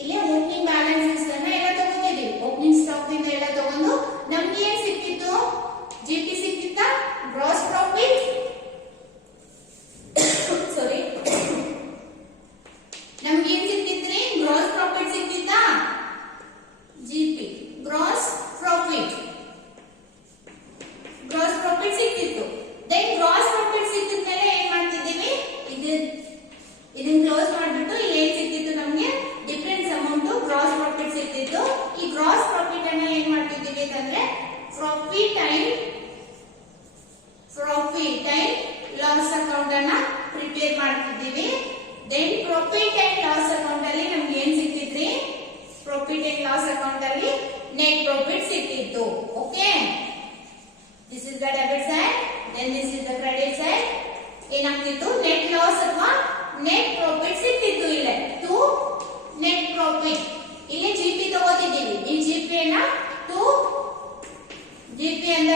ಇಲ್ಲೇ ಓಪನಿಂಗ್ ಬ್ಯಾಲೆನ್ಸಸ್ ಅನ್ನ ಎಲ್ಲ ತಗೋತಿದ್ವಿ. ಓಪನಿಂಗ್ ಸ್ಟಾಕ್ ಇಂದ ಎಲ್ಲ ತಗೊಂಡು ನಮ್ಗೆ ಏನ್ ಸಿಕ್ತಿತ್ತು? ಜಿಪಿ ಸಿಕ್ತಿತ್ತ? ಗ್ರಾಸ್ ಪ್ರಾಫಿಟ್, ಸಾರಿ, ನಮ್ಗೆ ಏನ್ ಸಿಕ್ತಿತ್ರಿ? ಗ್ರಾಸ್ ಪ್ರಾಫಿಟ್ ಸಿಕ್ತಿತ್ತಾ? ಜಿಪಿ ಗ್ರಾಸ್ ಪ್ರಾಫಿಟ್ ಸಿಕ್ತಿತ್ತು. ದೆನ್ ಗ್ರಾಸ್ ಪ್ರಾಫಿಟ್ ಸಿಕ್ಕಿದ ಮೇಲೆ ಏನ್ ಮಾಡ್ತಿದ್ದೀವಿ? ಇದನ್ನ ಕ್ಲೋಸ್ ಮಾಡ್ಬಿಟ್ಟು ಇಲ್ಲಿ ಏನ್ ಸಿಕ್ತಿತ್ತು ನಮ್ಗೆ? ಡಿಫರೆನ್ಸ್ ಅಮೌಂಟ್ ಗ್ರಾಸ್ ಪ್ರಾಫಿಟ್ ಸಿಕ್ತಿತ್ತು. ಈ ಗ್ರಾಸ್ ಪ್ರಾಫಿಟ್ ಅನ್ನ ಏನ್ ಮಾಡ್ತಿದ್ದೀವಿ ಅಂತಂದ್ರೆ ಪ್ರಾಫಿಟ್ ಅಂಡ್ ಲಾಸ್ ಅಕೌಂಟ್ ಅನ್ನ ಪ್ರಿಪೇರ್ ಮಾಡ್ತಿದ್ದೀವಿ. Then profit and loss account ಅಲ್ಲಿ ನಮ್ಗೆ ಏನ್ ಸಿಕ್ತಿದ್ರಿ? ಪ್ರಾಫಿಟ್ ಅಂಡ್ ಲಾಸ್ ಅಕೌಂಟ್ ಅಲ್ಲಿ ನೆಟ್ ಪ್ರಾಫಿಟ್ ಸಿಕ್ತಿತ್ತು. Okay, this is the debit side, then this is the credit side. ಏನಾಗ್ತಿತ್ತು? ನೆಟ್ ಲಾಸ್ ಅಥವಾ ನೆಟ್ ಪ್ರಾಫಿಟ್ ಸಿಕ್ತಿತ್ತು. ಇಲ್ಲೇ ಟು ನೆಟ್ ಪ್ರಾಫಿಟ್, ಇಲ್ಲಿ ಜಿಪಿ ತಗೋತಿದ್ದೀವಿ. ಈ ಜಿಪಿಯನ್ನ ಟು ಜಿಪಿ ಅಂತ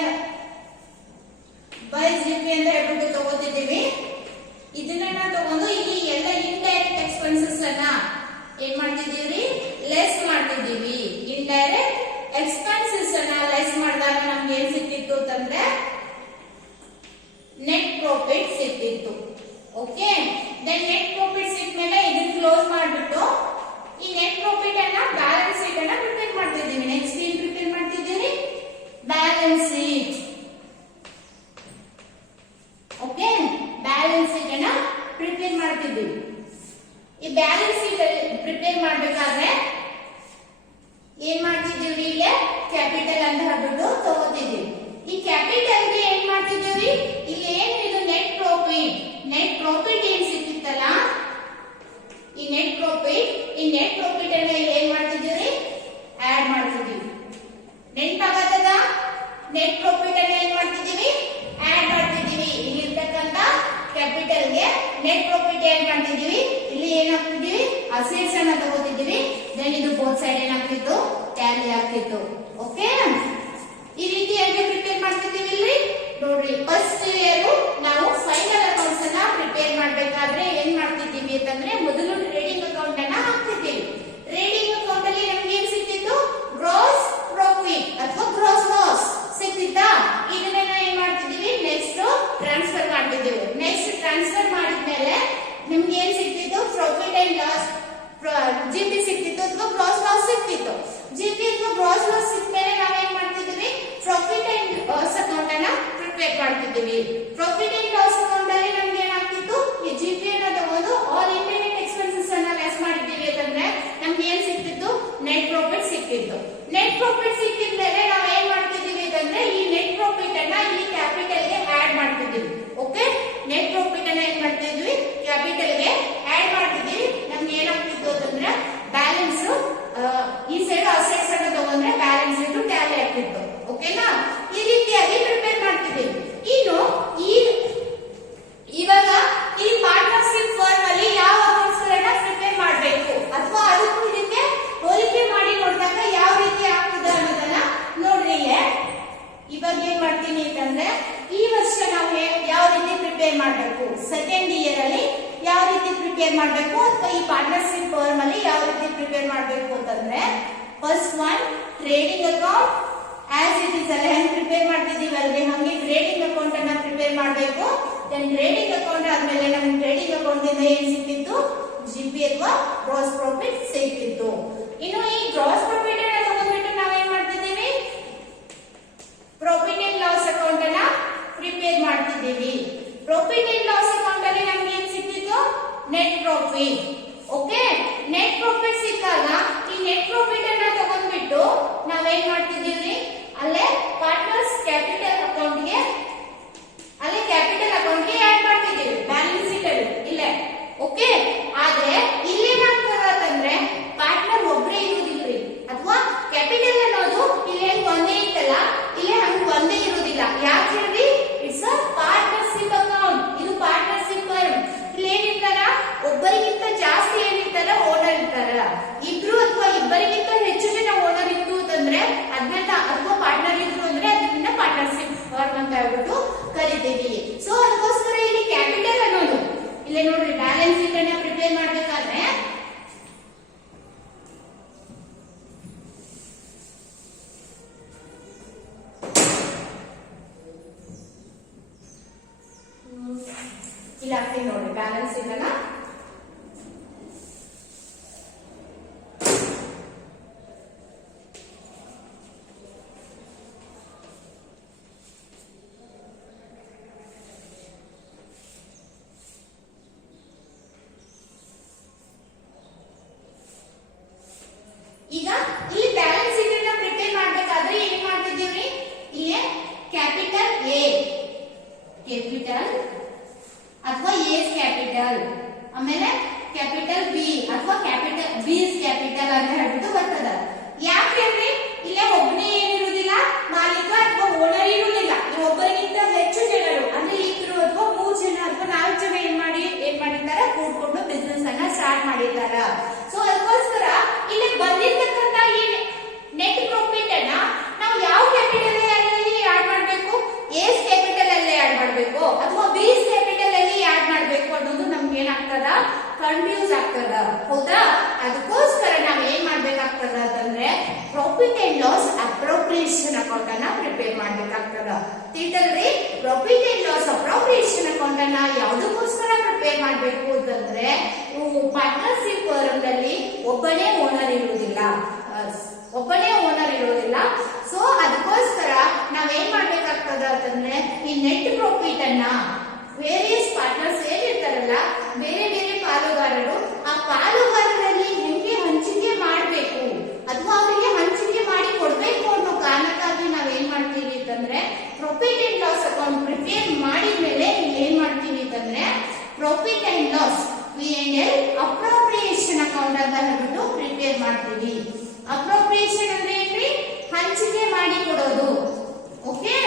ಬೈ ಜಿಪಿ ಅಂತ ಹೇಳ್ಬಿಟ್ಟು ತಗೋತಿದ್ದೀವಿ. ಇದನ್ನ ತಗೊಂಡು ಇಲ್ಲಿ ಎಲ್ಲ ಇಂಡೈರೆಕ್ಟ್ ಎಕ್ಸ್ಪೆನ್ಸಸ್ ಅನ್ನ ಏನ್ ಮಾಡ್ತಿದ್ದೀವಿ? ಲೆಸ್ ಮಾಡ್ತಿದ್ದೀವಿ. ಇಂಡೈರೆಕ್ಟ್ ಎಕ್ಸ್ಪೆನ್ಸಸ್ ಅನ್ನ ಲೆಸ್ ಮಾಡಿದಾಗ ನಮ್ಗೆ ಏನ್ ಸಿಕ್ತಿತ್ತು ಅಂತಂದ್ರೆ ನೆಟ್ ಪ್ರಾಫಿಟ್ ಸಿಕ್ತಿತ್ತು. ಓಕೆ, ದೆನ್ ನೆಟ್ ಪ್ರಾಫಿಟ್ ಸಿಕ್ಮೇಲೆ ಇದನ್ನ ಕ್ಲೋಸ್ ಮಾಡ್ಬಿಟ್ಟು ಈ ನೆಟ್ ಪ್ರಾಫಿಟ್ ಅನ್ನ ಬ್ಯಾಲೆನ್ಸ್ ಶೀಟ್ ಅನ್ನ ಪ್ರಿಪೇರ್ ಮಾಡ್ತಿದ್ದೀವಿ. ನೆಕ್ಸ್ಟ್ ಏನ್ ಪ್ರಿಪೇರ್ ಮಾಡ್ತಿದ್ದೀವಿ? Balance sheet. Okay, balance sheet ಅನ್ನ ಪ್ರಿಪೇರ್ ಮಾಡ್ತಿದ್ದೀವಿ. ಈ ಬ್ಯಾಲೆನ್ಸ್ ಶೀಟ್ ಪ್ರಿಪೇರ್ ಮಾಡ್ಬೇಕಾದ್ರೆ ಏನ್ ಮಾಡ್ತಿದ್ದೀವಿ? ಇಲ್ಲೇ ಕ್ಯಾಪಿಟಲ್ ಅಂತ ಹೇಳ್ಬಿಟ್ಟು ತಗೋತಿದ್ದೀವಿ. ಈ ಕ್ಯಾಪಿಟಲ್ ಗೆ ಏನ್ ಮಾಡ್ತಿದ್ದೀವಿ? ಇಲ್ಲಿ ಏನ್ ಇದು ನೆಟ್ ಪ್ರಾಫಿಟ್ ಏನ್ ಸಿಕ್ತಿತ್ತಲ್ಲ, ಈ ನೆಟ್ ಪ್ರಾಫಿಟ್ ಅನ್ನ ಏನ್ ಮಾಡ್ತಿದ್ದೀವಿ? ಆಡ್ ಮಾಡ್ತಿದ್ದೀವಿ. ನೆನಪಾಗತ್ತದ? ನೆಟ್ ಪ್ರಾಫಿಟ್ ಅನ್ನ ಏನ್ ಮಾಡ್ತಿದ್ದೀವಿ? ನೆಟ್ ಪ್ರಾಫಿಟ್ ಏನ್ ಮಾಡ್ತಿದೀವಿ, ಇಲ್ಲಿ ಏನಾಗ್ತಿದೀವಿ, ಅಸೆಟ್ಸ್ ಅನ್ನ ತಗೋತಿದೀವಿ. ದೆನ್ ಇದು ಬೋತ್ ಸೈಡ್ ಏನಾಗ್ತಿತ್ತು, ಟ್ಯಾಲಿ ಆಗ್ತಿತ್ತು. ಓಕೆ, ಈ ರೀತಿಯಾಗಿ ಪ್ರಿಪೇರ್ ಮಾಡ್ತಿದೀವಿ. ಇಲ್ಲಿ ನೋಡ್ರಿ, ಫಸ್ಟ್ ಇಯರ್ ನಾವು ಫೈನಲ್ ಅಕೌಂಟ್ಸ್ ಅನ್ನ ಪ್ರಿಪೇರ್ ಮಾಡ್ಬೇಕಾದ್ರೆ ಏನ್ ಮಾಡ್ತಿದ್ದೀವಿ ಅಂತಂದ್ರೆ ಮೊದಲು ಟ್ರೇಡಿಂಗ್ ಅಕೌಂಟ್ ಅನ್ನ ಹಾಕ್ತಿದ್ದೀವಿ. ಟ್ರೇಡಿಂಗ್ ಅಕೌಂಟ್ ಅಲ್ಲಿ ನಮ್ಗೆ ಏನ್ ಸಿಕ್ತಿತ್ತು, ಗ್ರಾಸ್ ಪ್ರಾಫಿಟ್ ಅಥವಾ ಗ್ರಾಸ್ ಲಾಸ್ ಸಿಕ್ತಿತ್ತಾ. ಇದನ್ನ ಏನ್ ಮಾಡ್ತಿದೀವಿ, ನೆಕ್ಸ್ಟ್ ಟ್ರಾನ್ಸ್ಫರ್ ಮಾಡ್ತಿದ್ದೀವಿ. ನೆಕ್ಸ್ಟ್ ಟ್ರಾನ್ಸ್ಫರ್ ಮಾಡಿದ್ಮೇಲೆ ನಿಮ್ಗೆ ಏನ್ ಸಿಕ್ತಿತ್ತು, ಪ್ರಾಫಿಟ್ ಅಂಡ್ ಲಾಸ್ ಜಿಪಿ ಸಿಕ್ತಿತ್ತು ಅಥವಾ ಗ್ರಾಸ್ ಲಾಸ್ ಸಿಕ್ತಿತ್ತು. ಜಿಪಿ ಅಥವಾ ಗ್ರಾಸ್ ಲಾಸ್ ಸಿಕ್ಮೇಲೆ ನಾವೇನ್ ಮಾಡ್ತಿದೀವಿ, ಪ್ರಾಫಿಟ್ ಅಂಡ್ ಲಾಸ್ ಅಕೌಂಟ್ ಅನ್ನ ಪ್ರಿಪೇರ್ ಮಾಡ್ತಿದ್ದೀವಿ. ಪ್ರಾಫಿಟ್ ಅಂಡ್ ಲಾಸ್ ಅಕೌಂಟ್ ಅಲ್ಲಿ ನಮ್ಗೆ ಏನಾಗ್ತಿತ್ತು, ಈ ಜಿಪಿ ಅನ್ನ ತಗೊಂಡು ಆಲ್ ಇಂಡಿಪೆಂಡೆಂಟ್ ಎಕ್ಸ್ಪೆನ್ಸಸ್ ಅನ್ನ ಲೆಸ್ ಮಾಡಿದ್ದೀವಿ ಅಂತಂದ್ರೆ ನಮ್ಗೆ ಏನ್ ಸಿಕ್ತಿತ್ತು, ನೆಟ್ ಪ್ರಾಫಿಟ್ ಸಿಕ್ತಿತ್ತು. ನೆಟ್ ಪ್ರಾಫಿಟ್ ಸಿಕ್ಕಿದ್ಮೇಲೆ ನಾವ್ ಏನ್ ಮಾಡ್ತಿದೀವಿ ಅಂತಂದ್ರೆ ಈ ನೆಟ್ ಪ್ರಾಫಿಟ್ ಅನ್ನ ಈ ಕ್ಯಾಪಿಟಲ್ ಗೆ ಆಡ್ ಮಾಡ್ತಿದ್ದೀವಿ. ಓಕೆ, ನೆಟ್ ಪ್ರಾಫಿಟ್ ಅನ್ನ ಏನ್ ಮಾಡ್ತಿದ್ವಿ, ಕ್ಯಾಪಿಟಲ್ ಗೆ ಆಡ್ ಮಾಡ್ತಿದ್ದೀವಿ. ನಮ್ಗೆ ಏನಾಗ್ತಿತ್ತು ಅಂತಂದ್ರೆ ಬ್ಯಾಲೆನ್ಸ್ ಈ ಸೈಡ್ ಅಸೆಟ್ಸ್ ಅನ್ನ ತಗೊಂಡ್ರೆ ಬ್ಯಾಲೆನ್ಸ್ ಇಟ್ಟು ಟ್ಯಾಲಿ ಆಗ್ತಿತ್ತು. ಓಕೆನಾ, ಈ ರೀತಿಯಾಗಿ ಪ್ರಿಪೇರ್ ಮಾಡ್ತಿದ್ದೀವಿ. ಇನ್ನು ಇವಾಗ ಈ ಪಾರ್ಟ್ನರ್ಶಿಪ್ ಫರ್ಮ್ ಅಲ್ಲಿ ಯಾವ ಅಕೌಂಟ್ಸ್ ಗಳನ್ನ ಪ್ರಿಪೇರ್ ಮಾಡಬೇಕು ಅಥವಾ ಅದಕ್ಕೂ ಇದಕ್ಕೆ ಹೋಲಿಕೆ ಮಾಡಿ ನೋಡಿದಾಗ ಯಾವ ರೀತಿ ಆಗ್ತದೆ ಅನ್ನೋದನ್ನ ನೋಡ್ರಿ. ಇವಾಗ ಏನ್ ಮಾಡ್ತೀನಿ ಅಂತಂದ್ರೆ ಈ ವರ್ಷ ನಾವು ಯಾವ ರೀತಿ ಪ್ರಿಪೇರ್ ಮಾಡಬೇಕು, ಸೆಕೆಂಡ್ ಇಯರ್ ಅಲ್ಲಿ ಯಾವ ರೀತಿ ಪ್ರಿಪೇರ್ ಮಾಡಬೇಕು ಅಥವಾ ಈ ಪಾರ್ಟ್ನರ್ಶಿಪ್ ಫರ್ಮ್ ಅಲ್ಲಿ ಯಾವ ರೀತಿ ಪ್ರಿಪೇರ್ ಮಾಡಬೇಕು ಅಂತಂದ್ರೆ first one trading account as it is ಅಲ್ಲಿ ಹೆಂಗ್ ಪ್ರಿಪೇರ್ ಮಾಡ್ತಿದೀವಿ ಅಲ್ರಿ ಹಂಗೆ ಟ್ರೇಡಿಂಗ್ ಅಕೌಂಟ್ ಅನ್ನ ಪ್ರಿಪೇರ್ ಮಾಡಬೇಕು. ದೆನ್ ಟ್ರೇಡಿಂಗ್ ಅಕೌಂಟ್ ಆದ್ಮೇಲೆ ನಮ್ಗೆ ಟ್ರೇಡಿಂಗ್ ಅಕೌಂಟ್ ಇಂದ ಏನ್ ಸಿಕ್ತಿತ್ತು, ಜಿಪಿ ಅಥವಾ ಗ್ರಾಸ್ ಪ್ರಾಫಿಟ್ ಸಿಕ್ತಿತ್ತು. ಇನ್ನು ಈ ಗ್ರಾಸ್ ಪ್ರಾಫಿಟ್ ಅನ್ನ ತಗೊಂಡ್ಬಿಟ್ಟು ನಾವೇನ್ ಮಾಡ್ತಿದ್ದೀವಿ, ಪ್ರಾಫಿಟ್ ಅಂಡ್ ಲಾಸ್ ಅಕೌಂಟ್ ಅನ್ನ ಪ್ರಿಪೇರ್ ಮಾಡ್ತಿದ್ದೀವಿ. ಪ್ರಾಫಿಟ್ ಅಂಡ್ ಲಾಸ್ ಅಕೌಂಟ್ ಅಲ್ಲಿ ನಮ್ಗೆ ಏನ್ ಸಿಕ್ತಿತ್ತು, net profit. Okay, net profit ಸಿಕ್ಕಾಗ ಈ ನೆಟ್ ಪ್ರಾಫಿಟ್ ಅನ್ನ ತಗೊಂಡ್ಬಿಟ್ಟು ನಾವೇನ್ ಮಾಡ್ತಿದ್ದೀವಿ, ಅಲ್ಲೇ ಪಾರ್ಟ್ನರ್ಸ್ ಕ್ಯಾಪಿಟಲ್ ಅಕೌಂಟ್ ಗೆ ಆಡ್ ಮಾಡ್ತಿದ್ದೀವಿ ಬ್ಯಾಲೆನ್ಸ್ ಶೀಟ್ ಅಲ್ಲಿ ಇಲ್ಲೇ. ಓಕೆ, ಆದ್ರೆ ಇಲ್ಲೇನಾಗ್ತದ ಅಂತಂದ್ರೆ ಪಾರ್ಟ್ನರ್ ಒಬ್ಬರೇ ಇರುವುದಿಲ್ರಿ ಅಥವಾ ಕ್ಯಾಪಿಟಲ್ ಅನ್ನೋದು ಇಲ್ಲಿ ಒಂದೇ ಇತ್ತಲ್ಲ, ಇಲ್ಲೇ ಹಂಗ ಒಂದೇ ಇರುವುದಿಲ್ಲ. ಯಾಕೆ ಹೇಳ್ರಿ, ಇಟ್ಸ್ ಅ ಪಾರ್ಟ್ನರ್ಶಿಪ್ ಅಕೌಂಟ್. ಇದು ಪಾರ್ಟ್ನರ್ಶಿಪ್ ಫರ್ಮ್. ಇಲ್ಲಿ ಏನಿರ್ತಾರ, ಒಬ್ಬರಿಗಿಂತ ಜಾಸ್ತಿ ಏನಿರ್ತಾರ ಓನರ್ ಇರ್ತಾರ. ಇಬ್ರು ಅಥವಾ ಇಬ್ಬರಿಗಿಂತ ಹೆಚ್ಚು ಜನ ಓನರ್ ಇತ್ತು ಅಂತಂದ್ರೆ ಅದನ್ನ ಅಥವಾ ಪಾರ್ಟ್ನರ್ ಇದ್ರು ಅಂದ್ರೆ ಅದನ್ನ ಪಾರ್ಟ್ನರ್ಶಿಪ್ ಫರ್ಮ್ ಅಂತ ಹೇಳ್ಬಿಟ್ಟು ಕರಿತೀವಿ. ಸೊ ಅದಕ್ಕೋಸ್ಕರ ಇಲ್ಲಿ ಕ್ಯಾಪಿಟಲ್ ಅನ್ನೋದು ಇಲ್ಲೇ ನೋಡ್ರಿ ಬ್ಯಾಲೆನ್ಸ್ ಶೀಟ್ ಅನ್ನ ಪ್ರಿಪೇರ್ ಮಾಡ್ಬೇಕಾದ್ರೆ ಇಲ್ಲಿ ಆಗ್ತೀವಿ ನೋಡ್ರಿ ಬ್ಯಾಲೆನ್ಸ್ ಶೀಟ್ ಅನ್ನ ಈಗ ಇಲ್ಲಿ ಬ್ಯಾಲೆನ್ಸ್ ಶೀಟ್ ಅನ್ನ ಪ್ರಿಪೇರ್ ಮಾಡಬೇಕಾದ್ರೆ ಏನ್ ಮಾಡ್ತಿದೀವಿ, ಇಲ್ಲಿ ಕ್ಯಾಪಿಟಲ್ ಎ ಕ್ಯಾಪಿಟಲ್ ಅಥವಾ ಎಸ್ ಕ್ಯಾಪಿಟಲ್, ಆಮೇಲೆ ಕ್ಯಾಪಿಟಲ್ ಬಿ ಅಥವಾ ಕ್ಯಾಪಿಟಲ್ ಬಿಸ್ ಕ್ಯಾಪಿಟಲ್ ಅಂತ ಹೇಳ್ಬಿಟ್ಟು ಬರ್ತದ. ಯಾಕೆಂದ್ರೆ ಇಲ್ಲೇ ಒಬ್ಬನೇ ಏನಿರುವುದಿಲ್ಲ, ಮಾಲೀಕ ಅಥವಾ ಓನರ್ ಇರುವುದಿಲ್ಲ. ಒಬ್ಬರಿಗಿಂತ ಹೆಚ್ಚು ಜನರು ಅಂದ್ರೆ ಇಬ್ರು ಅಥವಾ 3 ಜನ ಅಥವಾ 4 ಜನ ಏನ್ ಮಾಡಿರ್ತಾರೆ, ಕೂಡ್ಕೊಂಡು ಬಿಸ್ನೆಸ್ ಅನ್ನ ಸ್ಟಾರ್ಟ್ ಮಾಡಿರ್ತಾರ. ಸೊ ಅದಕ್ಕೋಸ್ಕರ ಇಲ್ಲಿ ಬಂದಿರ್ತಕ್ಕಂತ ಈ ನೆಟ್ ಪ್ರಾಫಿಟ್ ಅನ್ನ ನಾವು ಯಾವ ಕ್ಯಾಪಿಟಲ್ ಅಲ್ಲಿ ಆಡ್ ಮಾಡಬೇಕು, ಎಸ್ ಕ್ಯಾಪಿಟಲ್ ಅಲ್ಲಿ ಆಡ್ ಮಾಡಬೇಕು ಅಥವಾ ಬಿಸ್ ಕ್ಯಾಪಿಟಲ್ ಅಲ್ಲಿ ಆಡ್ ಮಾಡಬೇಕು ಅನ್ನೋದು ನಮ್ಗೆ ಏನಾಗ್ತದ, ಕನ್ಫ್ಯೂಸ್ ಆಗ್ತದ. ಹೌದಾ, ಅದಕ್ಕೋಸ್ಕರ ನಾವ್ ಏನ್ ಮಾಡ್ಬೇಕಾಗ್ತದ ಅಂತಂದ್ರೆ profit and loss appropriation account ಅನ್ನ ಪ್ರಿಪೇರ್ ಮಾಡ್ಬೇಕಾಗ್ತದ. ತಿಳ್ದಲ್ರಿ, profit and loss appropriation account ಅನ್ನ ಯಾವ್ದಕ್ಕೋಸ್ಕರ ಪ್ರಿಪೇರ್ ಮಾಡ್ಬೇಕು ಅಂತಂದ್ರೆ ಪಾರ್ಟ್ನರ್ಶಿಪ್ ಫರ್ಮ್ ನಲ್ಲಿ ಒಬ್ಬನೇ ಓನರ್ ಇರುವುದಿಲ್ಲ. ಸೊ ಅದಕ್ಕೋಸ್ಕರ ನಾವೇನ್ ಮಾಡ್ಬೇಕಾಗ್ತದ ಅಂತಂದ್ರೆ ಈ ನೆಟ್ ಪ್ರಾಫಿಟ್ ಅನ್ನ ವೇರಿಯಸ್ ಪಾರ್ಟ್ನರ್ಸ್ ಏನಿರ್ತಾರಲ್ಲ, ಬೇರೆ ಬೇರೆ ಪಾಲುಗಾರರು, ಆ ಪಾಲುಗಾರರಲ್ಲಿ ಹೆಂಗೆ ಹಂಚಿಕೆ ಮಾಡಬೇಕು ಅಥವಾ ಅವರಿಗೆ ಹಂಚಿಕೆ ಮಾಡಿ ಕೊಡ್ಬೇಕು ಅನ್ನೋ ಕಾರಣಕ್ಕಾಗಿ ನಾವೇನ್ ಮಾಡ್ತೀವಿ ಅಂತಂದ್ರೆ profit and loss account prepare ಮಾಡಿದ್ಮೇಲೆ ಏನ್ ಮಾಡ್ತೀವಿ ಅಂತಂದ್ರೆ profit and loss P&L appropriation account ಅಂತ ಹೇಳ್ಬಿಟ್ಟು ಪ್ರಿಪೇರ್ ಮಾಡ್ತೀವಿ. ಅಪ್ರೋಪ್ರಿಯೇಷನ್ ಅಂದ್ರೆ ಏನ್ರಿ, ಹಂಚಿಕೆ ಮಾಡಿ ಕೊಡೋದು. ಓಕೆ,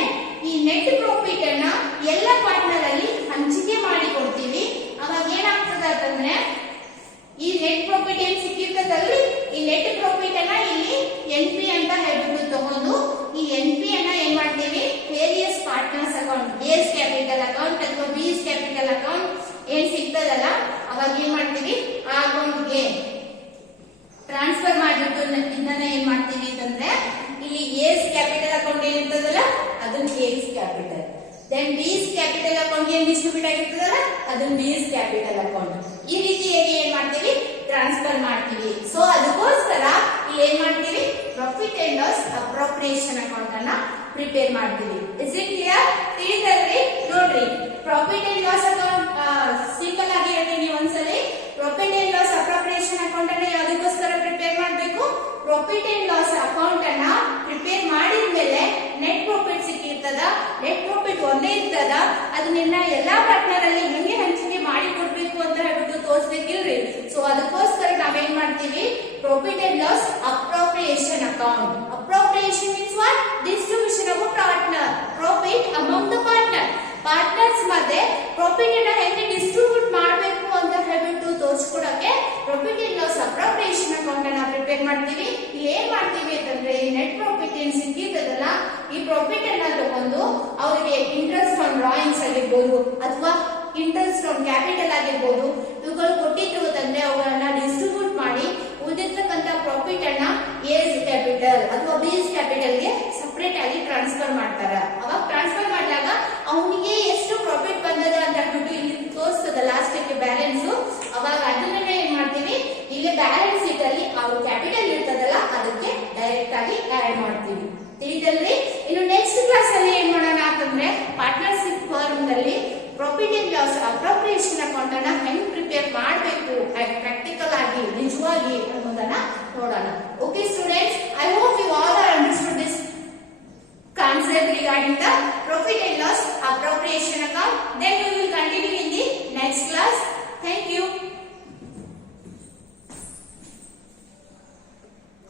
ಈ ನೆಟ್ ಪ್ರಾಫಿಟ್ ಅನ್ನ ಎಲ್ಲ ಪಾರ್ಟ್ನರ್ ಅಲ್ಲಿ ಹಂಚಿಕೆ ಮಾಡಿ ಕೊಡ್ತೀವಿ. ಅವಾಗ ಎಸ್ ಕ್ಯಾಪಿಟಲ್ ಅಕೌಂಟ್ ಅಥವಾ ಬಿಸ್ ಕ್ಯಾಪಿಟಲ್ ಅಕೌಂಟ್ ಏನ್ ಸಿಗ್ತದಲ್ಲ ಅವಾಗ ಏನ್ ಮಾಡ್ತೀವಿ ಆ ಅಕೌಂಟ್ಗೆ ಟ್ರಾನ್ಸ್ಫರ್ ಮಾಡಿಬಿಟ್ಟು ಇದನ್ನ ಏನ್ ಮಾಡ್ತೀವಿ ಅಂತಂದ್ರೆ ಇಲ್ಲಿ ಎಸ್ ಕ್ಯಾಪಿಟಲ್ ಅಕೌಂಟ್ ಏನಿರ್ತದಲ್ಲ ಅದನ್ನ ಎಸ್ ಕ್ಯಾಪಿಟಲ್, ದೆನ್ ಬಿಸ್ ಕ್ಯಾಪಿಟಲ್ ಅಕೌಂಟ್ ಏನ್ ಡಿಸ್ಟ್ರಿಬ್ಯೂಟ್ ಆಗಿರ್ತದಲ್ಲ ಅದನ್ನ ಬಿಸ್ ಕ್ಯಾಪಿಟಲ್ ಅಕೌಂಟ್. ಈ ರೀತಿ ಏನ್ ಮಾಡ್ತೀವಿ ಟ್ರಾನ್ಸ್ಫರ್ ಮಾಡ್ತೀವಿ. ಸೊ ಅದಕ್ಕೋಸ್ಕರ ಇಲ್ಲಿ ಏನ್ ಮಾಡ್ತೀವಿ profit and loss appropriation account ಅನ್ನ ಪ್ರಿಪೇರ್ ಮಾಡ್ತೀವಿ. Is it clear? ತಿಳಿದಲ್ರಿ? ನೋಡ್ರಿ, profit and loss account simple ಆಗಿ ಹೇಳ್ತೀನಿ ಒಂದ್ಸಲಿ. Profit and loss appropriation account ಅನ್ನ ಯಾವುದಕ್ಕೋಸ್ಕರ ಪ್ರಿಪೇರ್ ಮಾಡಬೇಕು? ಪ್ರಾಫಿಟ್ ಅಂಡ್ ಲಾಸ್ ಅಕೌಂಟ್ ಅನ್ನ ಪ್ರಿಪೇರ್ ಮಾಡಿದ್ಮೇಲೆ ನೆಟ್ ಪ್ರಾಫಿಟ್ ಸಿಕ್ಕಿರ್ತದ, ನೆಟ್ ಪ್ರಾಫಿಟ್ ಒಂದೇ ಇರ್ತದ, ಅದನ್ನ ಎಲ್ಲಾ ಪಾರ್ಟ್ನರ್ ಅಲ್ಲಿ ಹೆಂಗೆ ಹಂಚಿಕೆ ಮಾಡಿ ಕೊಡ್ಬೇಕು ಅಂತ ಹೇಳ್ಬಿಟ್ಟು ತೋರಿಸ್ಬೇಕಿಲ್ರಿ. ಸೊ ಅದಕ್ಕೋಸ್ಕರ ನಾವೇನ್ ಮಾಡ್ತೀವಿ profit and loss appropriation account. Appropriation means what? Distribution of partner profit among the partner. Partners ಮಧ್ಯೆ ಪ್ರಾಫಿಟ್ ಅನ್ನ ಹೆಂಗೆ ಡಿಸ್ಟ್ರಿಬ್ಯೂಟ್ ಮಾಡಬೇಕು ಅಂತ ಹೇಳ್ಬಿಟ್ಟು ತೋರಿಸ್ಕೊಡಕ್ಕೆ profit and loss appropriation account ಅನ್ನ ಪ್ರಿಪೇರ್ ಮಾಡ್ತೀವಿ. ಇಲ್ಲಿ ಏನ್ ಮಾಡ್ತೀವಿ ಅಂತಂದ್ರೆ ಈ ನೆಟ್ ಪ್ರಾಫಿಟ್ ಏನ್ ಸಿಕ್ಕಿರ್ತದಲ್ಲ ಈ ಪ್ರಾಫಿಟ್ ಅನ್ನ ತಗೊಂಡು ಅವರಿಗೆ ಇಂಟ್ರೆಸ್ಟ್ ಆನ್ ಡ್ರಾಯಿಂಗ್ಸ್ ಆಗಿರ್ಬೋದು ಅಥವಾ ಇಂಟ್ರೆಸ್ಟ್ ಆನ್ ಕ್ಯಾಪಿಟಲ್ ಆಗಿರ್ಬೋದು ಇವುಗಳು ಕೊಟ್ಟಿರುವುದಂದ್ರೆ ಅವುಗಳನ್ನ ಡಿಸ್ಟ್ರಿಬ್ಯೂಟ್ ಮಾಡಿ ಉಳಿದಿರ್ತಕ್ಕಂಥ ಪ್ರಾಫಿಟ್ ಅನ್ನ ಎಸ್ ಕ್ಯಾಪಿಟಲ್ ಅಥವಾ ಬಿಸ್ ಕ್ಯಾಪಿಟಲ್ ಗೆ ಸಪರೇಟ್ ಆಗಿ ಟ್ರಾನ್ಸ್ಫರ್ ಮಾಡ್ತಾರ. ಅವಾಗ ಟ್ರಾನ್ಸ್ಫರ್ ಮಾಡಿದಾಗ ಅವನಿಗೆ ಎಷ್ಟು ಪ್ರಾಫಿಟ್ ಬಂದದ ಅಂತ ಹೇಳ್ಬಿಟ್ಟು ಇಲ್ಲಿ ತೋರಿಸ್ತದ ಲಾಸ್ಟ್ ಬ್ಯಾಲೆನ್ಸ್. ಅವಾಗ ಅದನ್ನ ಏನ್ ಮಾಡ್ತೀವಿ ಇಲ್ಲಿ ಬ್ಯಾಲೆನ್ಸ್ ಶೀಟ್ ಅಲ್ಲಿ ಅವ್ರ ಕ್ಯಾಪಿಟಲ್ ಇರ್ತದಲ್ಲ ಅದಕ್ಕೆ ಡೈರೆಕ್ಟ್ ಆಗಿ ಆಡ್ ಮಾಡ್ತೀವಿ. ತಿಳಿದಲ್ರಿ? ಇನ್ನು ನೆಕ್ಸ್ಟ್ ಕ್ಲಾಸ್ ಅಲ್ಲಿ ಏನ್ ಮಾಡೋಣ ಅಂತಂದ್ರೆ ಪಾರ್ಟ್ನರ್ಶಿಪ್ ಫರ್ಮ್ ನಲ್ಲಿ profit and loss appropriation account ಅನ್ನ ಹೆಂಗ್ ಪ್ರಿಪೇರ್ ಮಾಡಬೇಕು ಪ್ರಾಕ್ಟಿಕಲ್ ಆಗಿ ನಿಜವಾಗಿ ಅನ್ನೋದನ್ನ ನೋಡೋಣ. Okay students, I hope you all are understood this concept regarding the profit and loss appropriation account. Then we will continue in the next class.